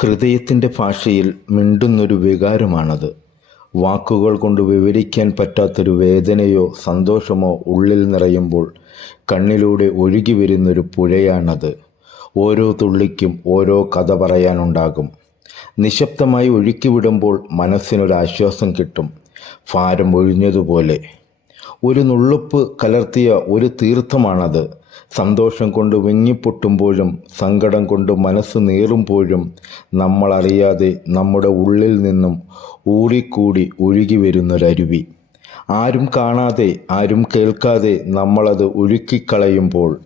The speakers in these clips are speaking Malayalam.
ഹൃദയത്തിന്റെ ഭാഷയിൽ മിണ്ടുന്നൊരു വികാരമാണത്. വാക്കുകൾ കൊണ്ട് വിവരിക്കാൻ പറ്റാത്തൊരു വേദനയോ സന്തോഷമോ ഉള്ളിൽ നിറയുമ്പോൾ കണ്ണിലൂടെ ഒഴുകി വരുന്നൊരു പുഴയാണത്. ഓരോ തുള്ളിക്കും ഓരോ കഥ പറയാനുണ്ടാകും. നിശബ്ദമായി ഒഴുക്കി വിടുമ്പോൾ മനസ്സിനൊരാശ്വാസം കിട്ടും. ഭാരം ഒഴിഞ്ഞതുപോലെ. ഒരു നുള്ളുപ്പ് കലർത്തിയ ഒരു തീർത്ഥമാണത്. സന്തോഷം കൊണ്ട് വിങ്ങിപ്പൊട്ടുമ്പോഴും സങ്കടം കൊണ്ട് മനസ്സ് നീറുമ്പോഴും നമ്മളറിയാതെ നമ്മുടെ ഉള്ളിൽ നിന്നും ഊറിക്കൂടി ഒഴുകി വരുന്നൊരരുവി. ആരും കാണാതെ ആരും കേൾക്കാതെ നമ്മളത് ഒഴുക്കിക്കളയുമ്പോൾ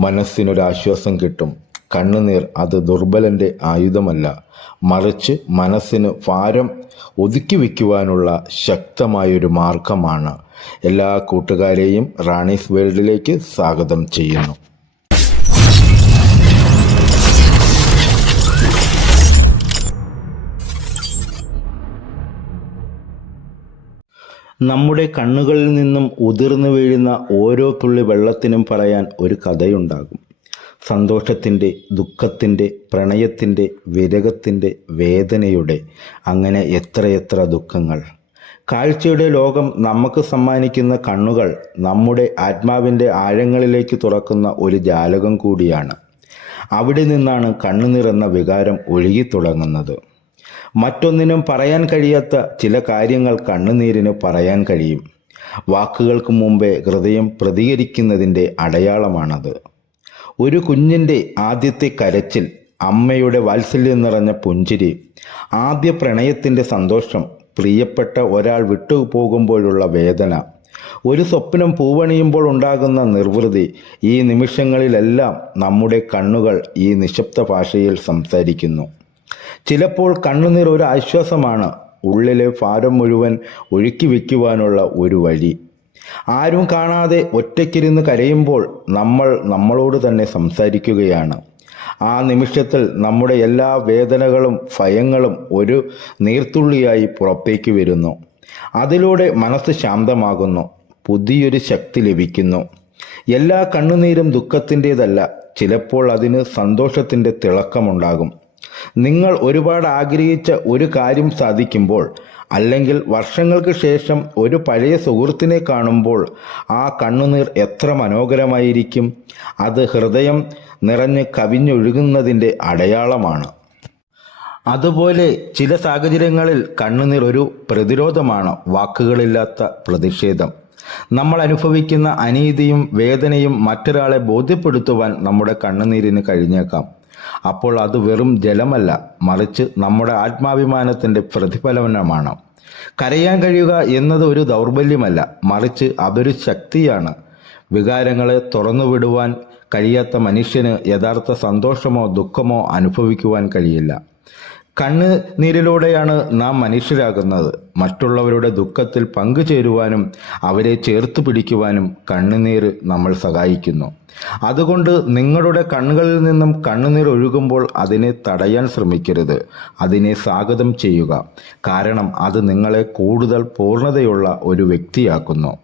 മനസ്സിനൊരാശ്വാസം കിട്ടും. കണ്ണുനീർ അത് ദുർബലന്റെ ആയുധമല്ല. മറിച്ച് മനസ്സിന് ഭാരം ഒതുക്കി വയ്ക്കുവാനുള്ള ശക്തമായൊരു മാർഗമാണ്. എല്ലാ കൂട്ടുകാരെയും റാണീസ് വേൾഡിലേക്ക് സ്വാഗതം ചെയ്യുന്നു. നമ്മുടെ കണ്ണുകളിൽ നിന്നും ഉതിർന്നു വീഴുന്ന ഓരോ തുള്ളി വെള്ളത്തിനും പറയാൻ ഒരു കഥയുണ്ടാകും. സന്തോഷത്തിന്റെ ദുഃഖത്തിന്റെ പ്രണയത്തിന്റെ വിരകത്തിന്റെ വേദനയുടെ അങ്ങനെ എത്രയെത്ര ദുഃഖങ്ങൾ. കാഴ്ചയുടെ ലോകം നമുക്ക് സമ്മാനിക്കുന്ന കണ്ണുകൾ നമ്മുടെ ആത്മാവിന്റെ ആഴങ്ങളിലേക്ക് തുറക്കുന്ന ഒരു ജാലകം കൂടിയാണ്. അവിടെ നിന്നാണ് കണ്ണുനിറന്ന വികാരം ഒഴുകി തുടങ്ങുന്നത്. മറ്റൊന്നിനും പറയാൻ കഴിയാത്ത ചില കാര്യങ്ങൾ കണ്ണുനീരിന് പറയാൻ കഴിയും. വാക്കുകൾക്ക് മുമ്പേ ഹൃദയം പ്രതികരിക്കുന്നതിന്റെ അടയാളമാണത്. ഒരു കുഞ്ഞിന്റെ ആദ്യത്തെ കരച്ചിൽ അമ്മയുടെ വാത്സല്യം നിറഞ്ഞ പുഞ്ചിരി ആദ്യ പ്രണയത്തിന്റെ സന്തോഷം പ്രിയപ്പെട്ട ഒരാൾ വിട്ടുപോകുമ്പോഴുള്ള വേദന ഒരു സ്വപ്നം പൂവണിയുമ്പോൾ ഉണ്ടാകുന്ന നിർവൃതി ഈ നിമിഷങ്ങളിലെല്ലാം നമ്മുടെ കണ്ണുകൾ ഈ നിശബ്ദ ഭാഷയിൽ സംസാരിക്കുന്നു. ചിലപ്പോൾ കണ്ണുനീർ ഒരു ആശ്വാസമാണ് ഉള്ളിലെ ഭാരം മുഴുവൻ ഒഴുക്കി വയ്ക്കുവാനുള്ള ഒരു വഴി. ആരും കാണാതെ ഒറ്റയ്ക്കിരുന്ന് കരയുമ്പോൾ നമ്മൾ നമ്മളോട് തന്നെ സംസാരിക്കുകയാണ്. ആ നിമിഷത്തിൽ നമ്മുടെ എല്ലാ വേദനകളും ഭയങ്ങളും ഒരു നീർത്തുള്ളിയായി പുറത്തേക്ക് വരുന്നു. അതിലൂടെ മനസ്സ് ശാന്തമാകുന്നു. പുതിയൊരു ശക്തി ലഭിക്കുന്നു. എല്ലാ കണ്ണുനീരും ദുഃഖത്തിന്റെതല്ല. ചിലപ്പോൾ അതിന് സന്തോഷത്തിന്റെ തിളക്കമുണ്ടാകും. നിങ്ങൾ ഒരുപാട് ആഗ്രഹിച്ച ഒരു കാര്യം സാധിക്കുമ്പോൾ അല്ലെങ്കിൽ വർഷങ്ങൾക്ക് ശേഷം ഒരു പഴയ സുഹൃത്തിനെ കാണുമ്പോൾ ആ കണ്ണുനീർ എത്ര മനോഹരമായിരിക്കും. അത് ഹൃദയം നിറഞ്ഞ് കവിഞ്ഞൊഴുകുന്നതിന്റെ അടയാളമാണ്. അതുപോലെ ചില സാഹചര്യങ്ങളിൽ കണ്ണുനീർ ഒരു പ്രതിരോധമാണ് വാക്കുകളില്ലാത്ത പ്രതിഷേധം. നമ്മൾ അനുഭവിക്കുന്ന അനീതിയും വേദനയും മറ്റൊരാളെ ബോധ്യപ്പെടുത്തുവാൻ നമ്മുടെ കണ്ണുനീരിന് കഴിഞ്ഞേക്കാം. അപ്പോൾ അത് വെറും ജലമല്ല മറിച്ച് നമ്മുടെ ആത്മാഭിമാനത്തിന്റെ പ്രതിഫലനമാണ്. കരയാൻ കഴിയുക എന്നത് ഒരു ദൗർബല്യമല്ല മറിച്ച് അതൊരു ശക്തിയാണ്. വികാരങ്ങളെ തുറന്നുവിടുവാൻ കഴിയാത്ത മനുഷ്യന് യഥാർത്ഥ സന്തോഷമോ ദുഃഖമോ അനുഭവിക്കുവാൻ കഴിയില്ല. കണ്ണ് നീരിലൂടെയാണ് നാം മനുഷ്യരാകുന്നത്. മറ്റുള്ളവരുടെ ദുഃഖത്തിൽ പങ്കുചേരുവാനും അവരെ ചേർത്ത് പിടിക്കുവാനും കണ്ണുനീർ നമ്മൾ സഹായിക്കുന്നു. അതുകൊണ്ട് നിങ്ങളുടെ കണ്ണുകളിൽ നിന്നും കണ്ണുനീർ ഒഴുകുമ്പോൾ അതിനെ തടയാൻ ശ്രമിക്കരുത്. അതിനെ സ്വാഗതം ചെയ്യുക. കാരണം അത് നിങ്ങളെ കൂടുതൽ പൂർണതയുള്ള ഒരു വ്യക്തിയാക്കുന്നു.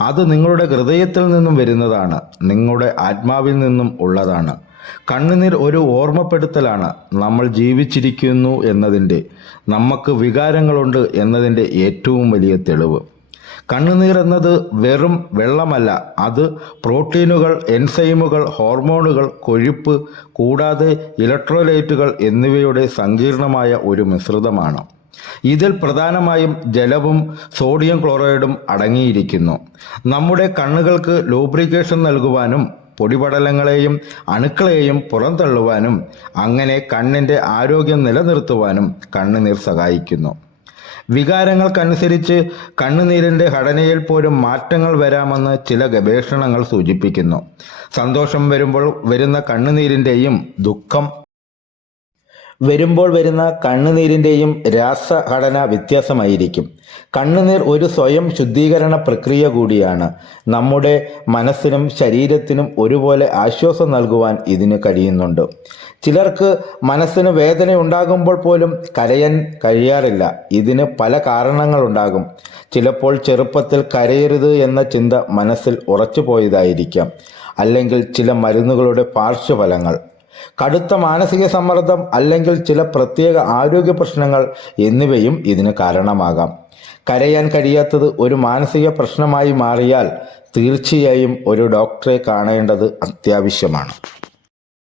അത് നിങ്ങളുടെ ഹൃദയത്തിൽ നിന്നും വരുന്നതാണ്. നിങ്ങളുടെ ആത്മാവിൽ നിന്നും ഉള്ളതാണ്. കണ്ണുനീർ ഒരു ഓർമ്മപ്പെടുത്തലാണ്. നമ്മൾ ജീവിച്ചിരിക്കുന്നു എന്നതിന്റെ നമുക്ക് വികാരങ്ങളുണ്ട് എന്നതിന്റെ ഏറ്റവും വലിയ തെളിവ്. കണ്ണുനീർ എന്നത് വെറും വെള്ളമല്ല. അത് പ്രോട്ടീനുകൾ എൻസൈമുകൾ ഹോർമോണുകൾ കൊഴുപ്പ് കൂടാതെ ഇലക്ട്രോലൈറ്റുകൾ എന്നിവയുടെ സങ്കീർണമായ ഒരു മിശ്രിതമാണ്. ഇതിൽ പ്രധാനമായും ജലവും സോഡിയം ക്ലോറൈഡും അടങ്ങിയിരിക്കുന്നു. നമ്മുടെ കണ്ണുകൾക്ക് ലൂബ്രിക്കേഷൻ നൽകുവാനും പൊടിപടലങ്ങളെയും അണുക്കളെയും പുറന്തള്ളുവാനും അങ്ങനെ കണ്ണിന്റെ ആരോഗ്യം നിലനിർത്തുവാനും കണ്ണുനീർ സഹായിക്കുന്നു. വികാരങ്ങൾക്കനുസരിച്ച് കണ്ണുനീരിന്റെ ഘടനയിൽ പോലും മാറ്റങ്ങൾ വരാമെന്ന് ചില ഗവേഷണങ്ങൾ സൂചിപ്പിക്കുന്നു. സന്തോഷം വരുമ്പോൾ വരുന്ന കണ്ണുനീരിന്റെയും ദുഃഖം വരുമ്പോൾ വരുന്ന കണ്ണുനീരിന്റെയും രാസഘടന വ്യത്യാസമായിരിക്കും. കണ്ണുനീർ ഒരു സ്വയം ശുദ്ധീകരണ പ്രക്രിയ കൂടിയാണ്. നമ്മുടെ മനസ്സിനും ശരീരത്തിനും ഒരുപോലെ ആശ്വാസം നൽകുവാൻ ഇതിന് കഴിയുന്നുണ്ട്. ചിലർക്ക് മനസ്സിന് വേദന ഉണ്ടാകുമ്പോൾ പോലും കരയാൻ കഴിയാറില്ല. ഇതിന് പല കാരണങ്ങളുണ്ടാകും ചിലപ്പോൾ ചെറുപ്പത്തിൽ കരയരുത് എന്ന ചിന്ത മനസ്സിൽ ഉറച്ചുപോയതായിരിക്കാം. അല്ലെങ്കിൽ ചില മരുന്നുകളുടെ പാർശ്വഫലങ്ങൾ. കടുത്ത മാനസിക സമ്മർദ്ദം അല്ലെങ്കിൽ ചില പ്രത്യേക ആരോഗ്യ പ്രശ്നങ്ങൾ എന്നിവയും ഇതിന് കാരണമാകാം. കരയാൻ കഴിയാത്തത് ഒരു മാനസിക പ്രശ്നമായി മാറിയാൽ തീർച്ചയായും ഒരു ഡോക്ടറെ കാണേണ്ടത് അത്യാവശ്യമാണ്.